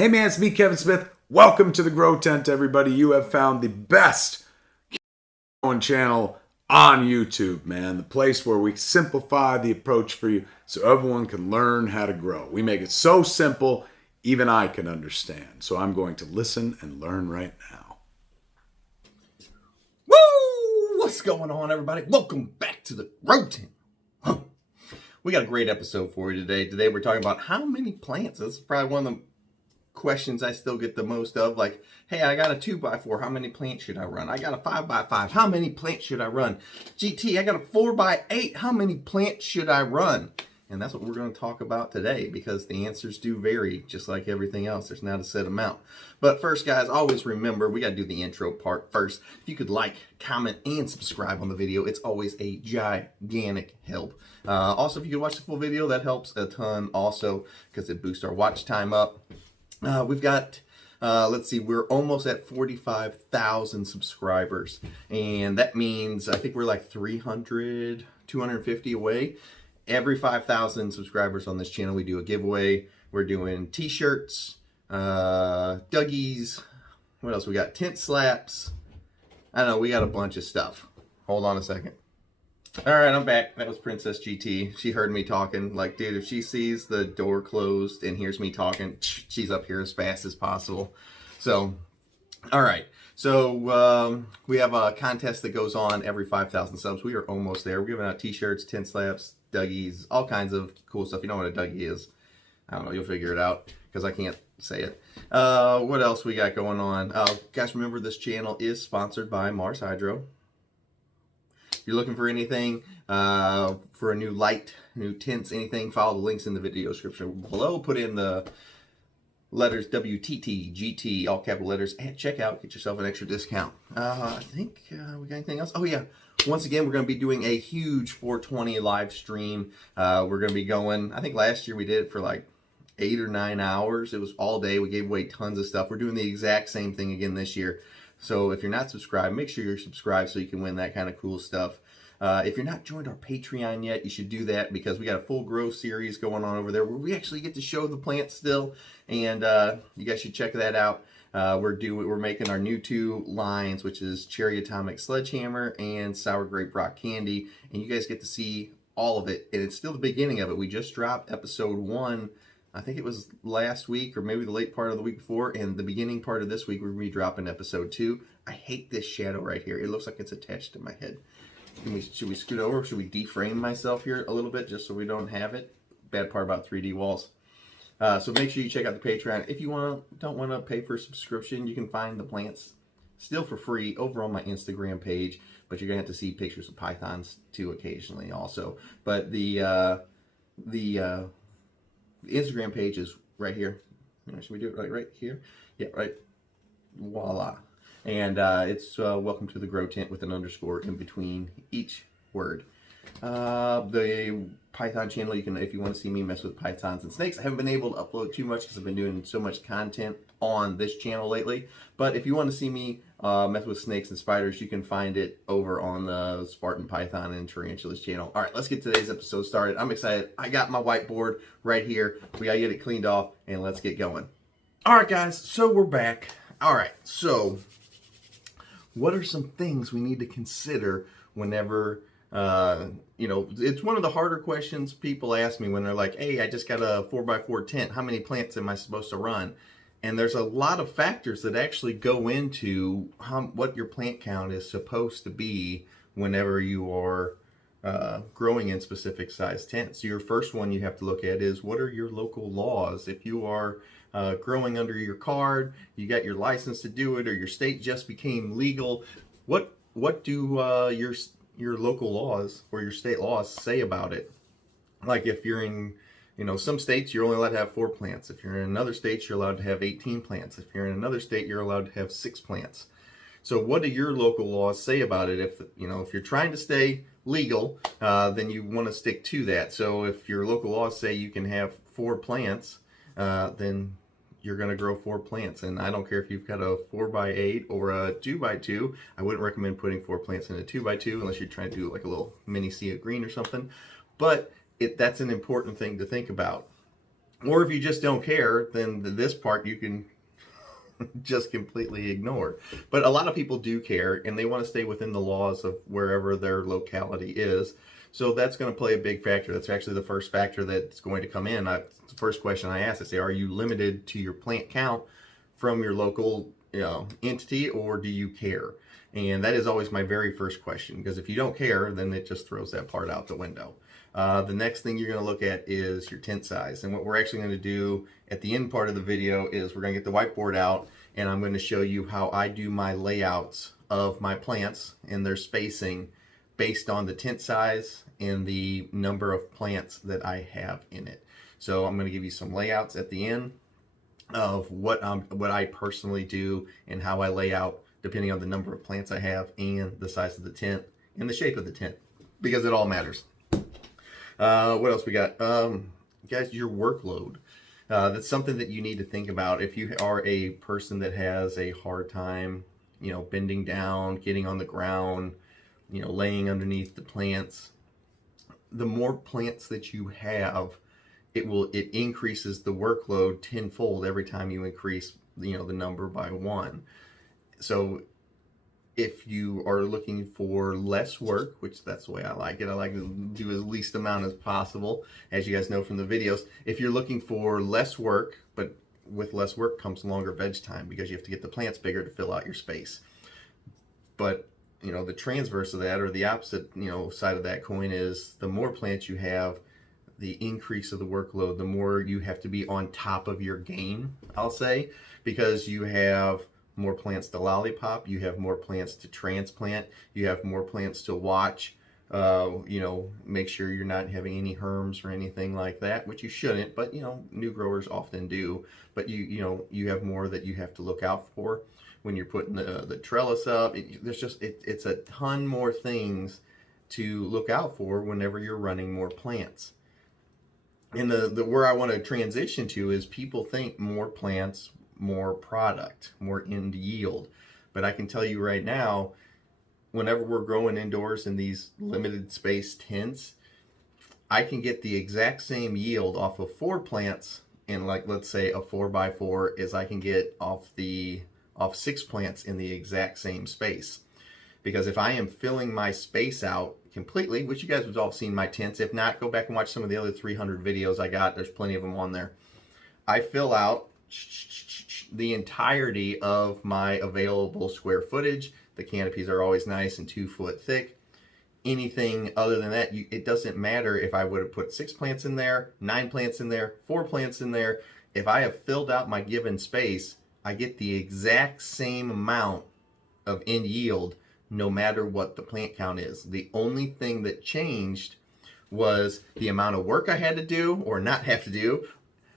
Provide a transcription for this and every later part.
Hey man, it's me, Kevin Smith. Welcome to the Grow Tent, everybody. You have found the best growing channel on YouTube, man. The place where we simplify the approach for you so everyone can learn how to grow. We make it so simple, even I can understand. So I'm going to listen and learn right now. Woo! What's going on, everybody? Welcome back to the Grow Tent. We got a great episode for you today. Today we're talking about how many plants. This is probably one of the questions I still get the most of, like, hey, I got a 2x4, how many plants should I run? I got a 5x5, how many plants should I run? GT, I got a 4x8, how many plants should I run? And that's what we're going to talk about today, because the answers do vary, just like everything else. There's not a set amount. But first, guys, always remember, we got to do the intro part first. If you could like, comment, and subscribe on the video, it's always a gigantic help. Also, if you could watch the full video, that helps a ton also, because it boosts our watch time up. We've got, let's see, we're almost at 45,000 subscribers. And that means, I think we're like 300, 250 away. Every 5,000 subscribers on this channel, we do a giveaway. We're doing t-shirts, Dougie's, what else we got? Tint slaps. I don't know, we got a bunch of stuff. Hold on a second. All right, I'm back. That was Princess GT. She heard me talking. Like, dude, if she sees the door closed and hears me talking, she's up here as fast as possible. So, all right. So, we have a contest that goes on every 5,000 subs. We are almost there. We're giving out t-shirts, Tint slaps, Dougie's, all kinds of cool stuff. You know what a Dougie is? I don't know. You'll figure it out because I can't say it. What else we got going on? Guys, remember this channel is sponsored by Mars Hydro. If you're looking for anything, for a new light, new tints, anything, follow the links in the video description below. Put in the letters WTT, GT, all capital letters at checkout. Get yourself an extra discount. I think we got anything else? Oh, yeah. Once again, we're going to be doing a huge 420 live stream. We're going to be going, I think last year we did it for like 8 or 9 hours. It was all day. We gave away tons of stuff. We're doing the exact same thing again this year. So if you're not subscribed, make sure you're subscribed so you can win that kind of cool stuff. If you're not joined our Patreon yet, you should do that, because we got a full grow series going on over there where we actually get to show the plants still, and you guys should check that out. We're making our new 2 lines, which is Cherry Atomic Sledgehammer and Sour Grape Rock Candy, and you guys get to see all of it, and it's still the beginning of it. We just dropped episode 1. I think it was last week or maybe the late part of the week before, and the beginning part of this week we're going to be dropping episode 2. I hate this shadow right here. It looks like it's attached to my head. Should we scoot over? Should we deframe myself here a little bit just so we don't have it? Bad part about 3D walls. So make sure you check out the Patreon. If you don't want to pay for a subscription, you can find the plants still for free over on my Instagram page, but you're going to have to see pictures of pythons too occasionally also. But the Instagram page is right here. Should we do it right here? Yeah, right. Voila. And it's welcome to the Grow Tent with an underscore in between each word. The Python channel, you can, if you want to see me mess with pythons and snakes. I haven't been able to upload too much because I've been doing so much content on this channel lately. But if you want to see me mess with snakes and spiders, you can find it over on the Spartan Python and Tarantulas channel. All right, let's get today's episode started. I'm excited. I got my whiteboard right here. We got to get it cleaned off, and let's get going. All right, guys, so we're back. All right, so what are some things we need to consider whenever, you know, it's one of the harder questions people ask me when they're like, hey, I just got a 4x4 tent. How many plants am I supposed to run? And there's a lot of factors that actually go into what your plant count is supposed to be whenever you are growing in specific size tents. Your first one you have to look at is, what are your local laws? If you are growing under your card, you got your license to do it, or your state just became legal, what do your local laws or your state laws say about it? Like if you're in, you know, some states you're only allowed to have 4 plants. If you're in another state, you're allowed to have 18 plants. If you're in another state, you're allowed to have 6 plants. So what do your local laws say about it? If, you know, if you're trying to stay legal, then you want to stick to that. So if your local laws say you can have 4 plants, then you're going to grow 4 plants. And I don't care if you've got a 4x8 or a 2x2. I wouldn't recommend putting 4 plants in a 2x2 unless you're trying to do like a little mini sea of green or something. But that's an important thing to think about. Or if you just don't care, then this part you can just completely ignore. But a lot of people do care, and they want to stay within the laws of wherever their locality is. So that's going to play a big factor. That's actually the first factor that's going to come in. The first question I ask, I say, are you limited to your plant count from your local entity, or do you care? And that is always my very first question, because if you don't care, then it just throws that part out the window. The next thing you're going to look at is your tint size. And what we're actually going to do at the end part of the video is we're going to get the whiteboard out, and I'm going to show you how I do my layouts of my plants and their spacing based on the tint size and the number of plants that I have in it. So I'm going to give you some layouts at the end of what I personally do and how I lay out depending on the number of plants I have and the size of the tent and the shape of the tent, because it all matters. What else we got? Guys, your workload. That's something that you need to think about. If you are a person that has a hard time, bending down, getting on the ground, laying underneath the plants, the more plants that you have, it increases the workload tenfold every time you increase, the number by one. So if you are looking for less work, which that's the way I like it, I like to do as least amount as possible, as you guys know from the videos. If you're looking for less work, but with less work comes longer veg time, because you have to get the plants bigger to fill out your space. But the transverse of that, or the opposite side of that coin, is the more plants you have, the increase of the workload, the more you have to be on top of your game, I'll say, because you have more plants to lollipop, you have more plants to transplant, you have more plants to watch, make sure you're not having any herms or anything like that, which you shouldn't, but new growers often do. But you have more that you have to look out for when you're putting the trellis up. It's a ton more things to look out for whenever you're running more plants. And the where I want to transition to is, people think more plants, more product, more end yield. But I can tell you right now, whenever we're growing indoors in these limited space tents, I can get the exact same yield off of 4 plants in, like, let's say a 4x4, as I can get off 6 plants in the exact same space. Because if I am filling my space out completely, which you guys have all seen my tents, if not, go back and watch some of the other 300 videos I got. There's plenty of them on there. I fill out the entirety of my available square footage. The canopies are always nice and 2 foot thick. Anything other than that, it doesn't matter if I would have put 6 plants in there, 9 plants in there, 4 plants in there. If I have filled out my given space, I get the exact same amount of end yield, no matter what the plant count is. The only thing that changed was the amount of work I had to do or not have to do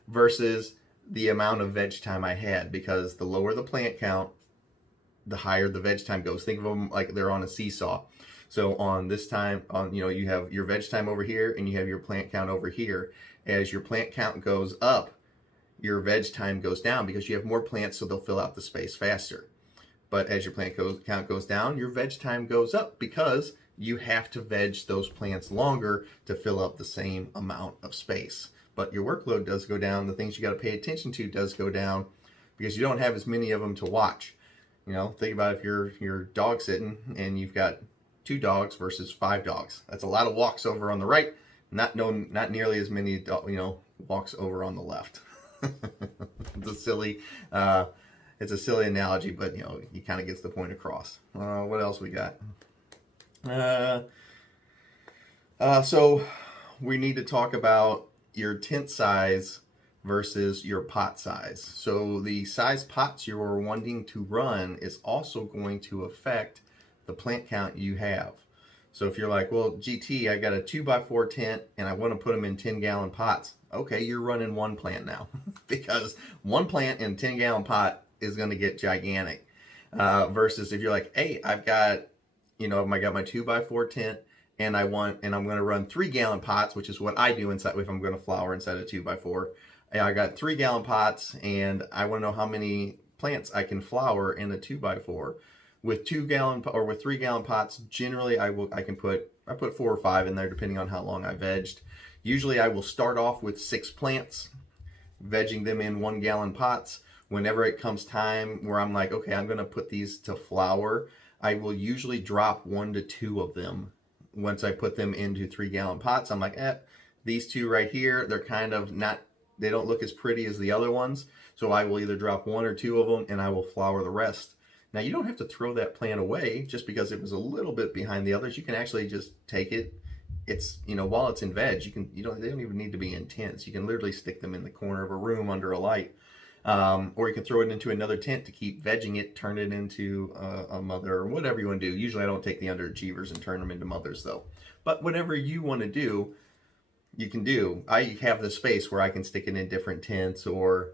versus the amount of veg time I had, because the lower the plant count, the higher the veg time goes. Think of them like they're on a seesaw. So on this time, you have your veg time over here and you have your plant count over here. As your plant count goes up, your veg time goes down, because you have more plants, so they'll fill out the space faster. But as your plant count goes down, your veg time goes up, because you have to veg those plants longer to fill up the same amount of space. But your workload does go down. The things you got to pay attention to does go down, because you don't have as many of them to watch. Think about if you're dog sitting and you've got 2 dogs versus 5 dogs. That's a lot of walks over on the right. Not nearly as many walks over on the left. It's a silly analogy, but he kind of gets the point across. What else we got? So we need to talk about your tent size versus your pot size. So the size pots you're wanting to run is also going to affect the plant count you have. So if you're like, well, GT, I got a 2x4 tent and I want to put them in 10-gallon pots. Okay, you're running 1 plant now, because 1 plant in a 10-gallon pot is going to get gigantic. Versus if you're like, hey, I've got, I got my 2x4 tent, and I'm going to run 3-gallon pots, which is what I do inside if I'm going to flower inside a 2x4. I got 3-gallon pots, and I want to know how many plants I can flower in a 2x4. With 2-gallon or with 3-gallon pots, generally I put 4 or 5 in there, depending on how long I vegged. Usually I will start off with 6 plants, vegging them in 1 gallon pots. Whenever it comes time where I'm like, okay, I'm going to put these to flower, I will usually drop 1 to 2 of them. Once I put them into 3 gallon pots, I'm like, these 2 right here, they're kind of not, they don't look as pretty as the other ones. So I will either drop 1 or 2 of them and I will flower the rest. Now you don't have to throw that plant away just because it was a little bit behind the others. You can actually just take it. It's, you know, while it's in veg, they don't even need to be intense. You can literally stick them in the corner of a room under a light. Or you can throw it into another tent to keep vegging it, turn it into a mother or whatever you want to do. Usually I don't take the underachievers and turn them into mothers though. But whatever you want to do, you can do. I have the space where I can stick it in different tents or,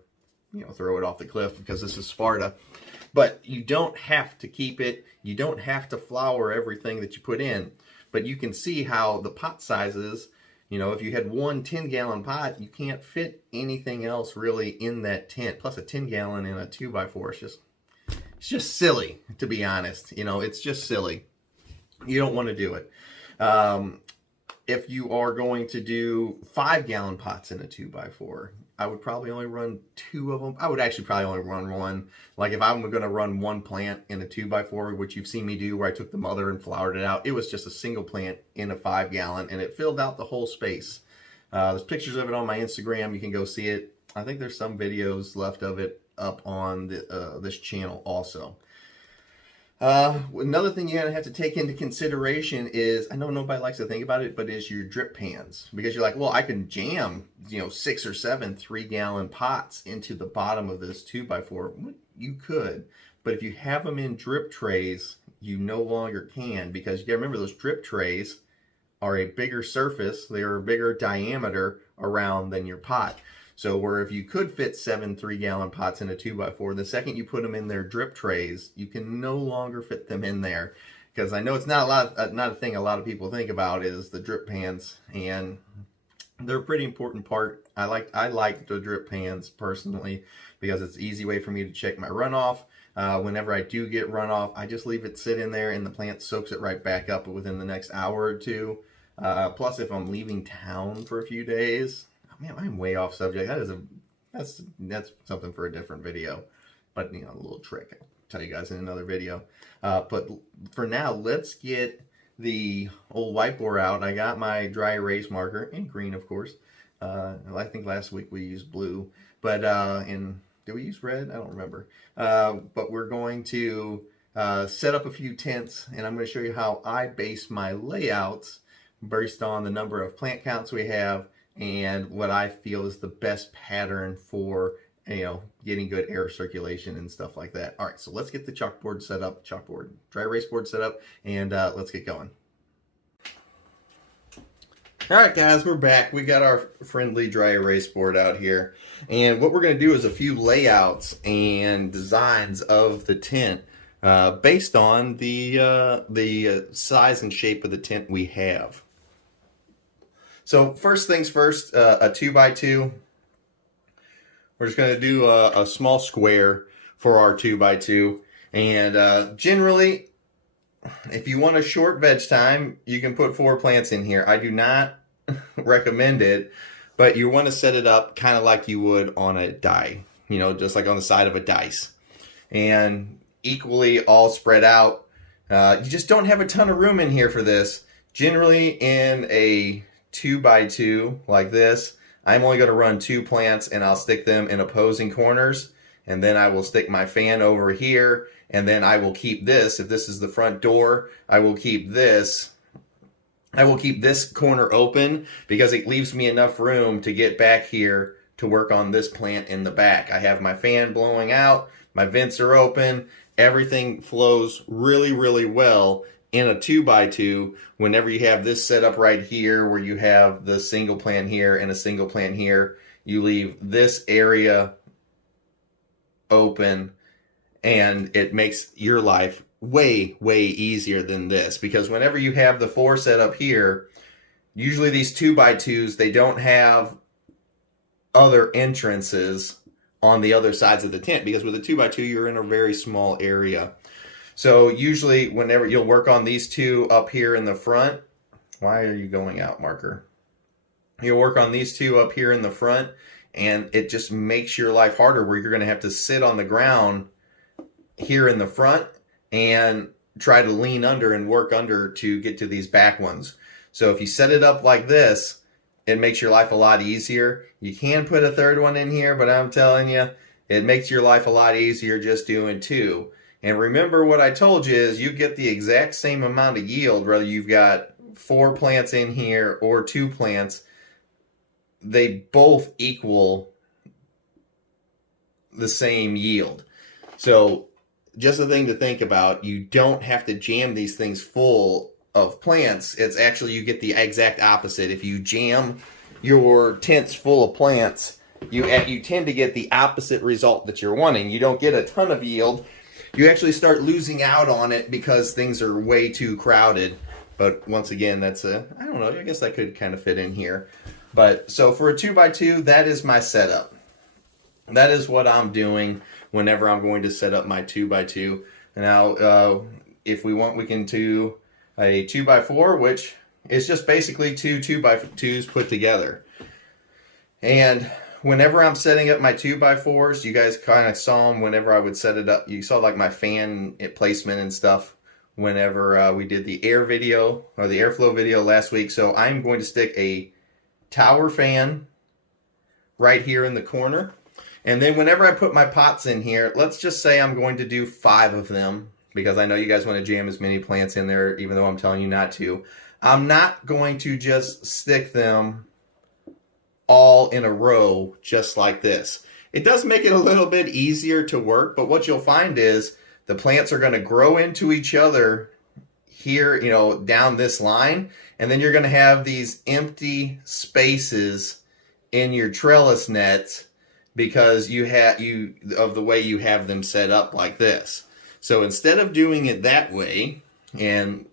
you know, throw it off the cliff because this is Sparta. But you don't have to keep it. You don't have to flower everything that you put in. But you can see how the pot sizes, you know, if you had 1 10-gallon pot, you can't fit anything else really in that tent. Plus a 10-gallon in a 2x4, it's just silly, to be honest. You know, it's just silly. You don't want to do it. If you are going to do 5-gallon pots in a 2x4, I would probably only run 2 of them. I would actually probably only run 1. Like if I'm going to run 1 plant in a 2x4, which you've seen me do where I took the mother and flowered it out, it was just a single plant in a 5-gallon and it filled out the whole space. There's pictures of it on my Instagram. You can go see it. I think there's some videos left of it up on this channel also. Another thing you're going to have to take into consideration is, I know nobody likes to think about it, but is your drip pans. Because you're like, well, I can jam, you know, 6 or 7 3-gallon pots into the bottom of this 2x4. You could, but if you have them in drip trays, you no longer can, because you got to remember those drip trays are a bigger surface. They are a bigger diameter around than your pot. So where if you could fit 7 3-gallon pots in a 2x4, the second you put them in their drip trays, you can no longer fit them in there. Because I know it's not a thing a lot of people think about is the drip pans, and they're a pretty important part. I like the drip pans personally because it's an easy way for me to check my runoff. Whenever I do get runoff, I just leave it sit in there and the plant soaks it right back up within the next hour or 2. Plus, if I'm leaving town for a few days, man, I'm way off subject. That's something for a different video. But, you know, a little trick. I'll tell you guys in another video. But for now, let's get the old whiteboard out. I got my dry erase marker in green, of course. I think last week we used blue. But, did we use red? I don't remember. But we're going to set up a few tents, and I'm going to show you how I base my layouts based on the number of plant counts we have and what I feel is the best pattern for, you know, getting good air circulation and stuff like that. All right, so let's get the chalkboard set up, dry erase board set up, and let's get going. All right, guys, we're back. We got our friendly dry erase board out here, and what we're going to do is a few layouts and designs of the tent based on the size and shape of the tent we have. So first things first, a 2x2. We're just going to do a small square for our 2x2. And generally, if you want a short veg time, you can put 4 plants in here. I do not recommend it, but you want to set it up kind of like you would on a die, you know, just like on the side of a dice. And equally all spread out. You just don't have a ton of room in here for this. Generally in a 2x2 like this, I'm only going to run 2 plants and I'll stick them in opposing corners, and then I will stick my fan over here, and then I will keep this, if this is the front door, I will keep this corner open because it leaves me enough room to get back here to work on this plant in the back. I have my fan blowing out, my vents are open, everything flows really, really well. In a 2x2, whenever you have this set up right here where you have the single plant here and a single plant here, you leave this area open, and it makes your life way, way easier than this. Because whenever you have the 4 set up here, usually these 2x2s, they don't have other entrances on the other sides of the tent, because with a 2x2, you're in a very small area. So usually whenever you'll work on these 2 up here in the front. Why are you going out, marker? You'll work on these 2 up here in the front, and it just makes your life harder where you're going to have to sit on the ground here in the front and try to lean under and work under to get to these back ones. So if you set it up like this, it makes your life a lot easier. You can put a third one in here, but I'm telling you, it makes your life a lot easier just doing two. And remember what I told you is you get the exact same amount of yield, whether you've got 4 plants in here or 2 plants. They both equal the same yield. So just a thing to think about, you don't have to jam these things full of plants. It's actually, you get the exact opposite. If you jam your tints full of plants, you tend to get the opposite result that you're wanting. You don't get a ton of yield. You actually start losing out on it because things are way too crowded. But once again, that's I don't know, I guess that could kind of fit in here. But so for a 2x2, that is my setup. That is what I'm doing whenever I'm going to set up my 2x2. Now, if we want, we can do a 2x4, which is just basically 2 2x2s put together. And whenever I'm setting up my 2x4s, you guys kind of saw them whenever I would set it up. You saw like my fan placement and stuff whenever we did the air video or the airflow video last week. So I'm going to stick a tower fan right here in the corner. And then whenever I put my pots in here, let's just say I'm going to do 5 of them, because I know you guys want to jam as many plants in there, even though I'm telling you not to. I'm not going to just stick them all in a row just like this. It does make it a little bit easier to work, but what you'll find is the plants are going to grow into each other here, you know, down this line, and then you're going to have these empty spaces in your trellis nets because of the way you have them set up like this. So instead of doing it that way and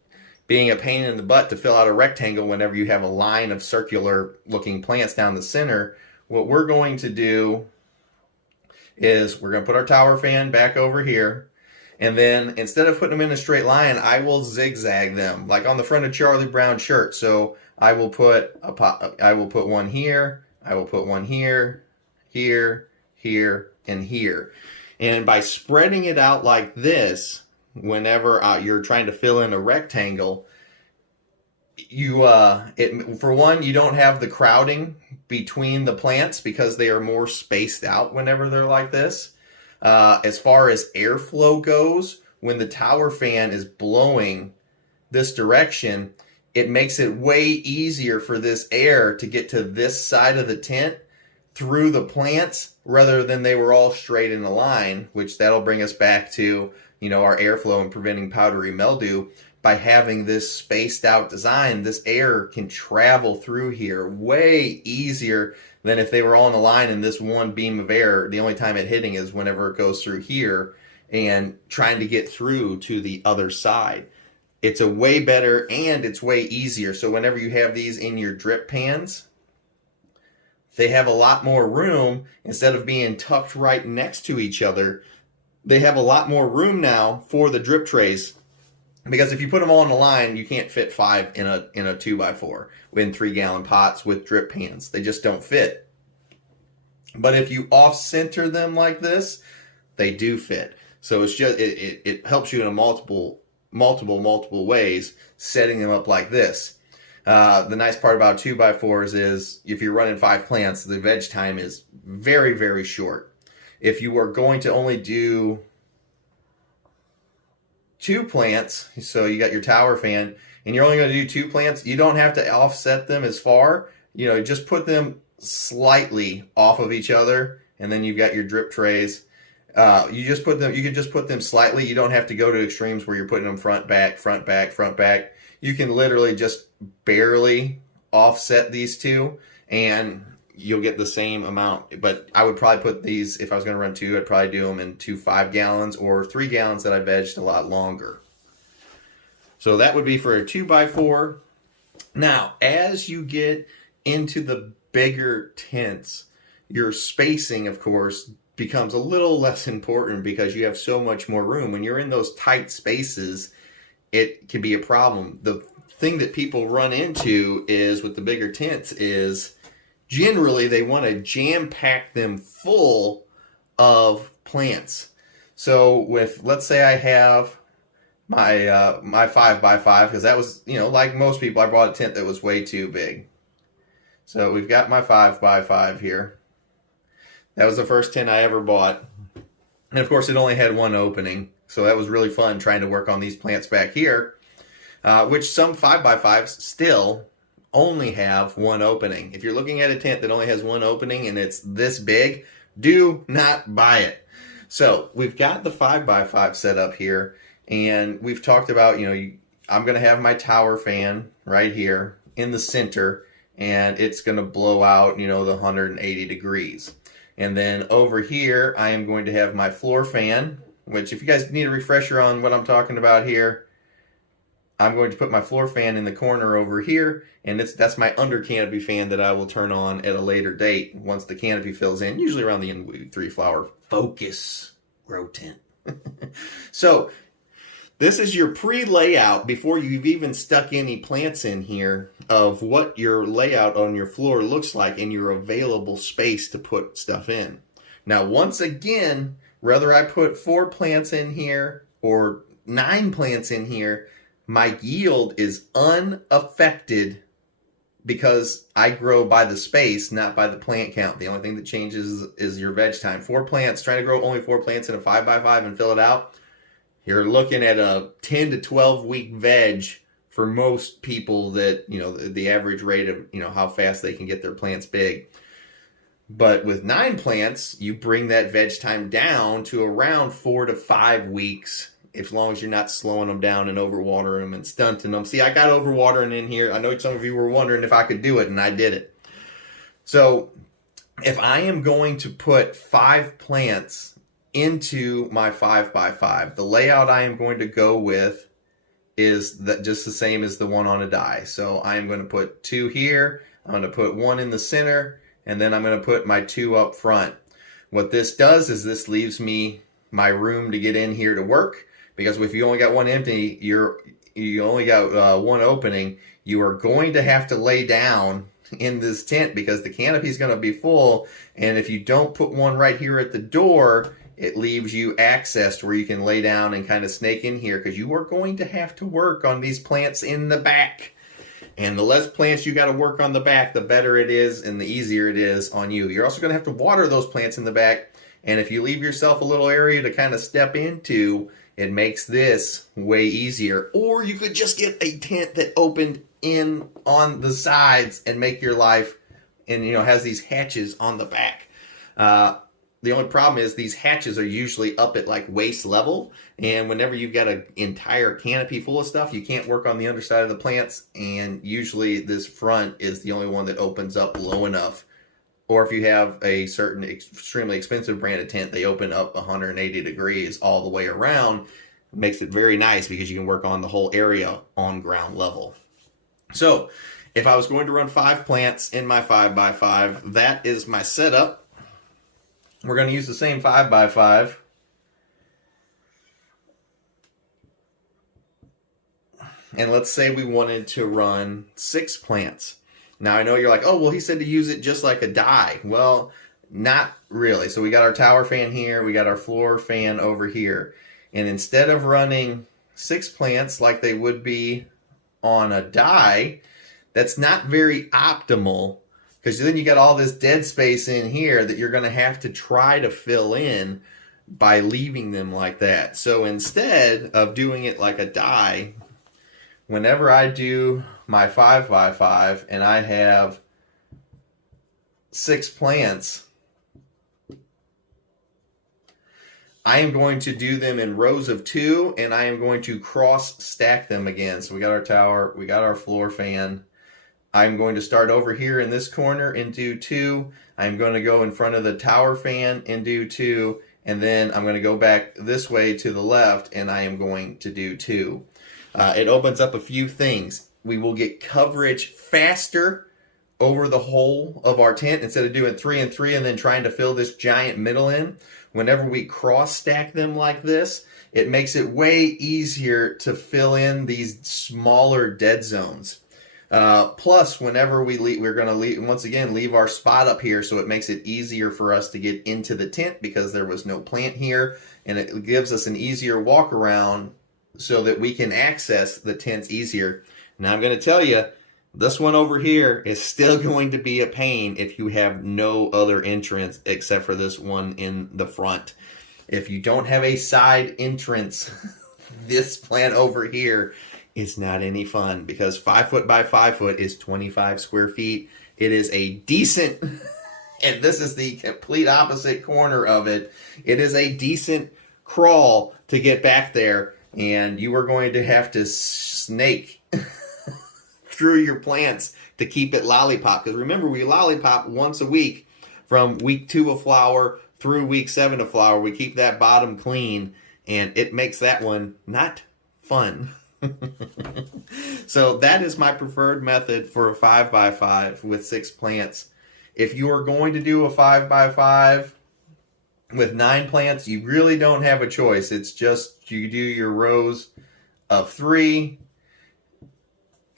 being a pain in the butt to fill out a rectangle whenever you have a line of circular looking plants down the center, what we're going to do is we're going to put our tower fan back over here, and then instead of putting them in a straight line, I will zigzag them like on the front of Charlie Brown's shirt. So I will put one here, I will put one here, here, here, and here. And by spreading it out like this, whenever you're trying to fill in a rectangle, for one, you don't have the crowding between the plants because they are more spaced out whenever they're like this. As far as airflow goes, when the tower fan is blowing this direction, it makes it way easier for this air to get to this side of the tent through the plants rather than they were all straight in a line, which that'll bring us back to, you know, our airflow and preventing powdery mildew. By having this spaced out design, this air can travel through here way easier than if they were all in a line and this one beam of air, the only time it hitting is whenever it goes through here and trying to get through to the other side. It's a way better and it's way easier. So whenever you have these in your drip pans, they have a lot more room. Instead of being tucked right next to each other, they have a lot more room now for the drip trays. Because if you put them all in a line, you can't fit 5 in a 2x4 in 3-gallon pots with drip pans. They just don't fit. But if you off-center them like this, they do fit. So it's just it helps you in a multiple ways, setting them up like this. The nice part about 2x4s is if you're running 5 plants, the veg time is very, very short. If you are going to only do 2 plants, so you got your tower fan, and you're only going to do 2 plants, you don't have to offset them as far. You know, just put them slightly off of each other, and then you've got your drip trays. You can just put them slightly. You don't have to go to extremes where you're putting them front, back, front, back, front, back. You can literally just barely offset these two, and you'll get the same amount. But I would probably put these, if I was going to run 2, I'd probably do them in 2 5-gallons or 3 gallons that I vegged a lot longer. So that would be for a 2x4. Now, as you get into the bigger tents, your spacing, of course, becomes a little less important because you have so much more room. When you're in those tight spaces, it can be a problem. The thing that people run into is with the bigger tents is generally they want to jam pack them full of plants. So with, let's say I have my my 5x5, because that was, like most people, I bought a tent that was way too big. So we've got my 5x5 here. That was the first tent I ever bought. And of course it only had one opening. So that was really fun trying to work on these plants back here, which some 5x5s still only have one opening. If you're looking at a tent that only has one opening and it's this big, do not buy it. So we've got the 5x5 set up here, and we've talked about, I'm going to have my tower fan right here in the center, and it's going to blow out, the 180 degrees. And then over here, I am going to have my floor fan, which if you guys need a refresher on what I'm talking about here, I'm going to put my floor fan in the corner over here, and that's my under canopy fan that I will turn on at a later date once the canopy fills in, usually around the end of 3 flower focus grow tent. So this is your pre-layout before you've even stuck any plants in here of what your layout on your floor looks like and your available space to put stuff in. Now, once again, whether I put 4 plants in here or 9 plants in here, my yield is unaffected because I grow by the space, not by the plant count. The only thing that changes is your veg time. 4 plants, trying to grow only 4 plants in a 5x5 and fill it out, you're looking at a 10 to 12 week veg for most people that, the average rate of, how fast they can get their plants big. But with 9 plants, you bring that veg time down to around 4 to 5 weeks, as long as you're not slowing them down and overwatering them and stunting them. See, I got overwatering in here. I know some of you were wondering if I could do it, and I did it. So if I am going to put 5 plants into my 5x5, the layout I am going to go with is that just the same as the one on a die. So I am going to put 2 here, I'm going to put 1 in the center, and then I'm going to put my 2 up front. What this does is this leaves me my room to get in here to work, because if you only got 1 empty, you only got 1 opening, you are going to have to lay down in this tent because the canopy is going to be full, and if you don't put 1 right here at the door, it leaves you access to where you can lay down and kind of snake in here, because you are going to have to work on these plants in the back. And the less plants you got to work on the back, the better it is and the easier it is on you. You're also going to have to water those plants in the back, and if you leave yourself a little area to kind of step into, it makes this way easier. Or you could just get a tent that opened in on the sides and make your life, and has these hatches on the back. The only problem is these hatches are usually up at like waist level, and whenever you've got an entire canopy full of stuff, you can't work on the underside of the plants, and usually this front is the only one that opens up low enough. Or if you have a certain extremely expensive branded tent, they open up 180 degrees all the way around. It makes it very nice because you can work on the whole area on ground level. So if I was going to run 5 plants in my 5x5, that is my setup. We're going to use the same 5x5. And let's say we wanted to run 6 plants. Now, I know you're like, oh, well, he said to use it just like a die. Well, not really. So we got our tower fan here. We got our floor fan over here. And instead of running 6 plants like they would be on a die, that's not very optimal, because then you got all this dead space in here that you're going to have to try to fill in by leaving them like that. So instead of doing it like a die, whenever I do my 5x5 and I have 6 plants, I am going to do them in rows of 2, and I am going to cross stack them again. So we got our tower, we got our floor fan. I'm going to start over here in this corner and do 2. I'm going to go in front of the tower fan and do 2. And then I'm going to go back this way to the left, and I am going to do 2. It opens up a few things. We will get coverage faster over the whole of our tent instead of doing 3 and 3 and then trying to fill this giant middle in. Whenever we cross stack them like this, it makes it way easier to fill in these smaller dead zones. Plus, whenever we leave, we're going to leave our spot up here, so it makes it easier for us to get into the tent because there was no plant here, and it gives us an easier walk around so that we can access the tents easier. Now, I'm going to tell you, this one over here is still going to be a pain if you have no other entrance except for this one in the front. If you don't have a side entrance, this plant over here is not any fun because 5 foot by 5 foot is 25 square feet. It is a decent, and this is the complete opposite corner of it. It is a decent crawl to get back there, and you are going to have to snake through your plants to keep it lollipop. Because remember, we lollipop once a week from week 2 of flower through week 7 of flower. We keep that bottom clean, and it makes that one not fun. So that is my preferred method for a 5 by 5 with 6 plants. If you are going to do a 5 by 5 with 9 plants, you really don't have a choice. It's just you do your rows of 3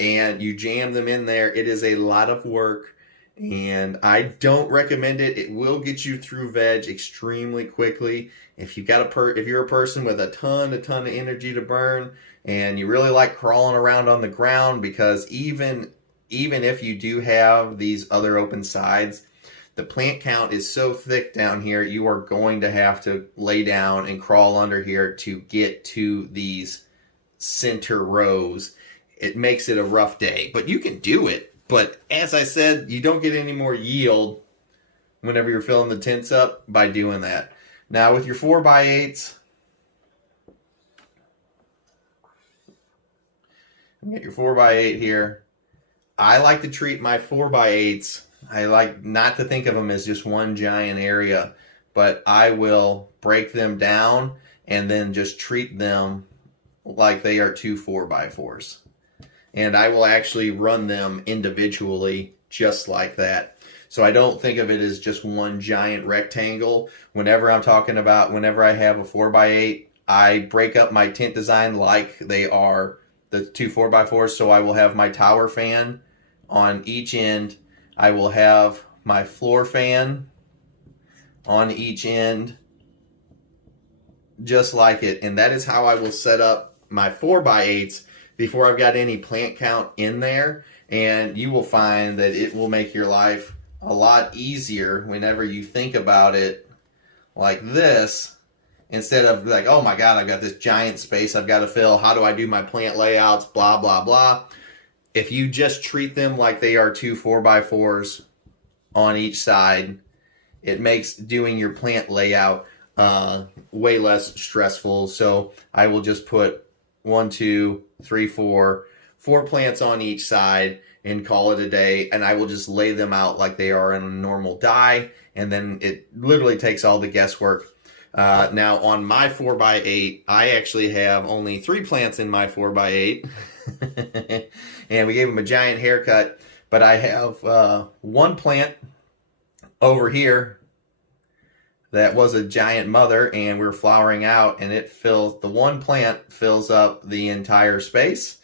and you jam them in there. It is a lot of work, and I don't recommend it. It will get you through veg extremely quickly. If you got if you're a person with a ton of energy to burn, and you really like crawling around on the ground, because even if you do have these other open sides, the plant count is so thick down here, you are going to have to lay down and crawl under here to get to these center rows. It makes it a rough day, but you can do it. But as I said, you don't get any more yield whenever you're filling the tents up by doing that. Now with your 4 by 8s, get your 4 by 8 here. I like to treat my 4 by 8s. I like not to think of them as just one giant area, but I will break them down and then just treat them like they are 2 4 by 4s. And I will actually run them individually just like that. So I don't think of it as just one giant rectangle. Whenever I have a 4 by 8, I break up my tent design like they are the 2 4 by 4s. So I will have my tower fan on each end. I will have my floor fan on each end, just like it. And that is how I will set up my 4 by 8s before I've got any plant count in there. And you will find that it will make your life a lot easier whenever you think about it like this, instead of like, oh my God, I've got this giant space I've got to fill. How do I do my plant layouts? Blah, blah, blah. If you just treat them like they are 2 4 by 4s on each side, it makes doing your plant layout way less stressful. So I will just put 1, 2, 3, 4 plants on each side and call it a day. And I will just lay them out like they are in a normal die. And then it literally takes all the guesswork. Now on my 4 by 8, I actually have only 3 plants in my 4 by 8 and we gave them a giant haircut, but I have 1 plant over here that was a giant mother, and we're flowering out, and the 1 plant fills up the entire space.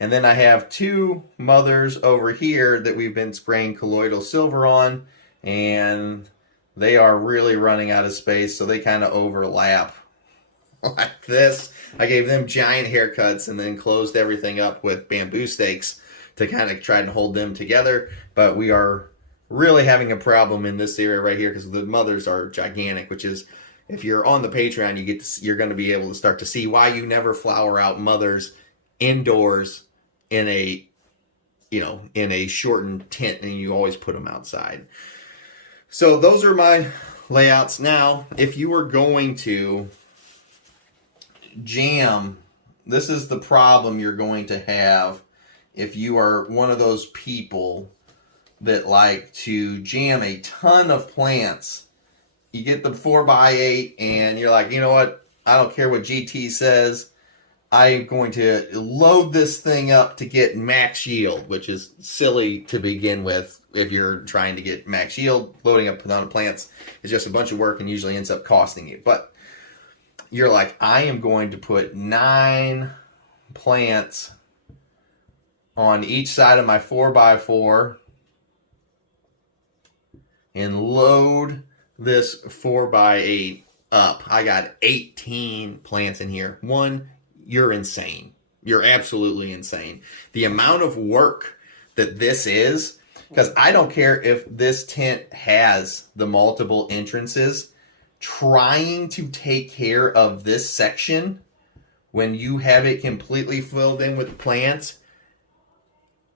And then I have 2 mothers over here that we've been spraying colloidal silver on, and they are really running out of space, so they kind of overlap like this. I gave them giant haircuts and then closed everything up with bamboo stakes to kind of try and hold them together. But we are really having a problem in this area right here because the mothers are gigantic, which is, if you're on the Patreon, you're going to be able to start to see why you never flower out mothers indoors in a shortened tent, and you always put them outside. So those are my layouts. Now, if you were going to jam, this is the problem you're going to have if you are one of those people that like to jam a ton of plants. You get the 4 by 8 and you're like, you know what? I don't care what GT says. I'm going to load this thing up to get max yield, which is silly to begin with. If you're trying to get max yield, loading up a ton of plants is just a bunch of work and usually ends up costing you. But you're like, I am going to put 9 plants on each side of my 4x4 and load this 4x8 up. I got 18 plants in here. One, you're insane. You're absolutely insane. The amount of work that this is, because I don't care if this tent has the multiple entrances, trying to take care of this section when you have it completely filled in with plants,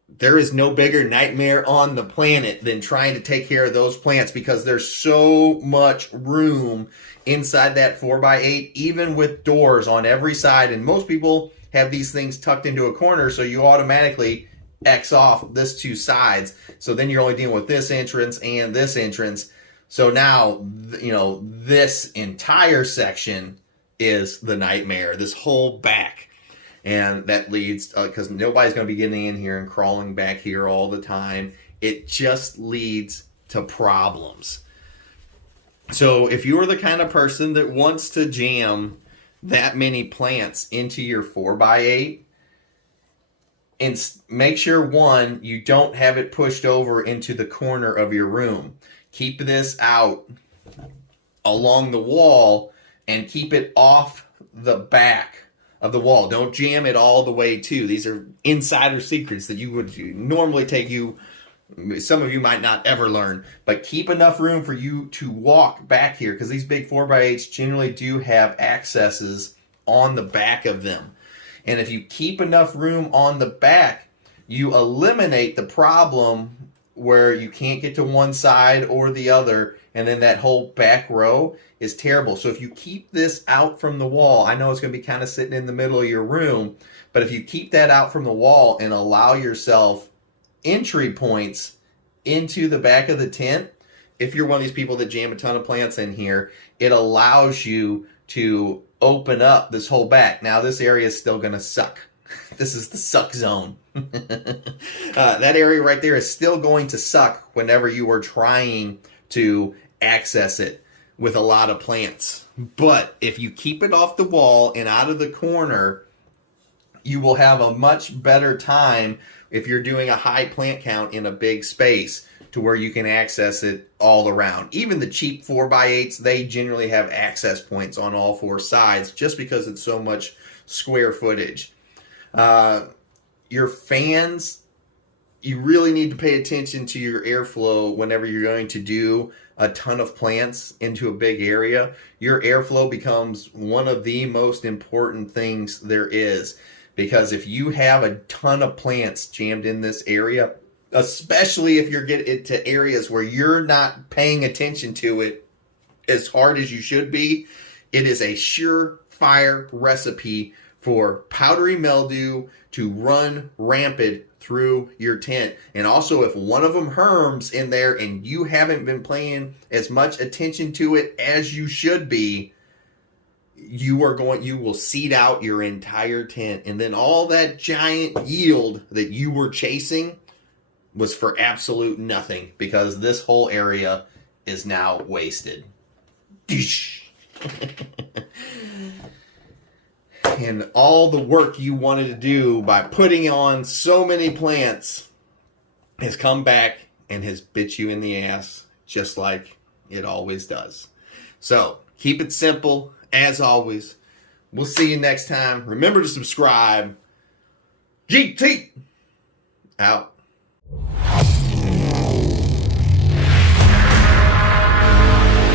there is no bigger nightmare on the planet than trying to take care of those plants, because there's so much room inside that 4x8, even with doors on every side. And most people have these things tucked into a corner, so you automatically X off this two sides. So then you're only dealing with this entrance and this entrance. So now, you know, this entire section is the nightmare, this whole back. And that leads, because nobody's going to be getting in here and crawling back here all the time. It just leads to problems. So if you are the kind of person that wants to jam that many plants into your 4x8, and make sure, one, you don't have it pushed over into the corner of your room. Keep this out along the wall and keep it off the back of the wall. Don't jam it all the way too. These are insider secrets that you would normally take you, some of you might not ever learn, but keep enough room for you to walk back here, because these big 4x8s generally do have accesses on the back of them. And if you keep enough room on the back, you eliminate the problem where you can't get to one side or the other, and then that whole back row is terrible. So if you keep this out from the wall, I know it's going to be kind of sitting in the middle of your room, but if you keep that out from the wall and allow yourself entry points into the back of the tent, if you're one of these people that jam a ton of plants in here, it allows you to open up this whole back. Now this area is still going to suck. This is the suck zone. That area right there is still going to suck whenever you are trying to access it with a lot of plants. But if you keep it off the wall and out of the corner, you will have a much better time if you're doing a high plant count in a big space, to where you can access it all around. Even the cheap 4x8s, they generally have access points on all four sides, just because it's so much square footage. Your fans, you really need to pay attention to your airflow whenever you're going to do a ton of plants into a big area. Your airflow becomes one of the most important things there is, because if you have a ton of plants jammed in this area, especially if you're getting to areas where you're not paying attention to it as hard as you should be, it is a surefire recipe for powdery mildew to run rampant through your tent. And also, if one of them herms in there and you haven't been paying as much attention to it as you should be, you will seed out your entire tent, and then all that giant yield that you were chasing was for absolute nothing, because this whole area is now wasted. And all the work you wanted to do by putting on so many plants has come back and has bit you in the ass, just like it always does. So keep it simple, as always. We'll see you next time. Remember to subscribe. GT out.